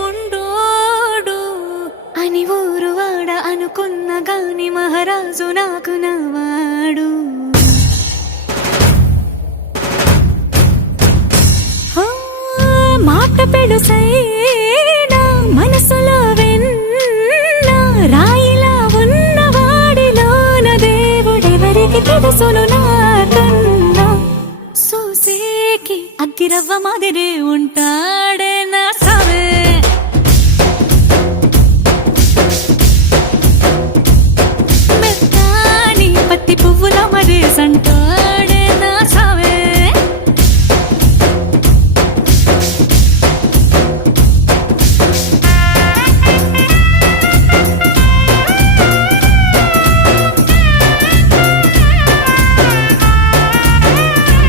విడుముండోడు అని ఊరు వాడ అనుకున్న గాని మహారాజు నాకు నవాడు. మాట పెడుసైనా మనసులో వెన్న రాయిలా ఉన్నవాడిలోన దేవుడెవరికి తెలుసును నాకన్నా. సూసేకి అగ్గిరవ్వ మాదిరి ఉంటాడే నా